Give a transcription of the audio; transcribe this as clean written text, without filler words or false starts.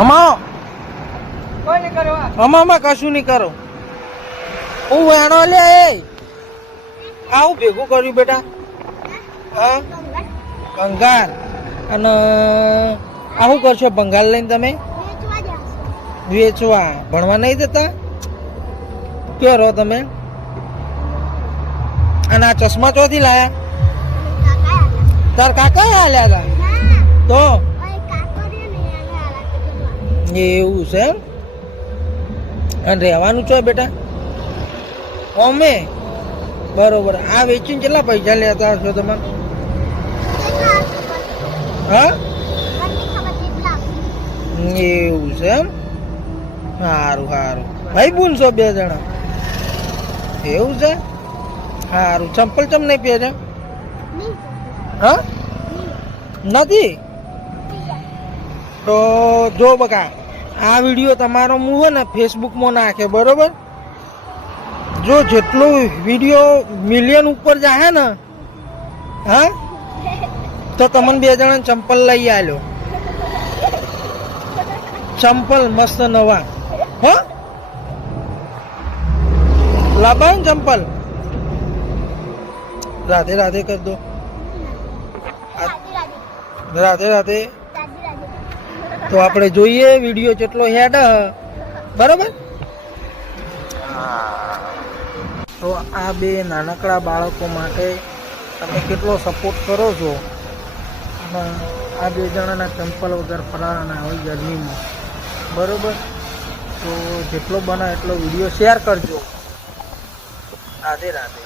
અમા અમા કશું નહીં કરો. હું વેણો લે આવું ભેગું કર્યું બેટા. હા ભંગાર. અને આવું કરશો ભંગાર લઈને તમે? વેચવા. ભણવા નહીં જતા? ક્યાં રહો તમે? અને આ ચશ્મા ચોથી લાયા? તાર કાકા હાલ્યા હતા તો એવું છે એમ. અને રહેવાનું છો બેટા? અમે બરોબર. આ વેચીને કેટલા પૈસા લેતા હશો તમે? હા એવું છે એમ. સારું સારું. ભાઈ બુન છો બે જણા? એવું છે. સારું. ચંપલ ચમ નહીં પહેરે? હા નથી તો જો બકા આ વિડીયો તમારો હું હોય ને ફેસબુકમાં નાખે બરોબર. જો જેટલો વિડીયો મિલિયન ઉપર જાય ને હા તો તમને બે જણા ચંપલ લઈ આલ્યો. ચંપલ મસ્ત નવા હો લાભાય ને ચંપલ. રાધે રાધે કર દો. રાધે રાધે. તો આપણે જોઈએ વિડીયો જેટલો હેડ બરોબર. તો આ બે નાનકડા બાળકો માટે તમે કેટલો સપોર્ટ કરો છો. અને આ બે જણાના ચંપલ વગર ફરવાના હોય ગરમીમાં બરોબર. તો જેટલો બને એટલો વિડીયો શેર કરજો. રાધે રાધે.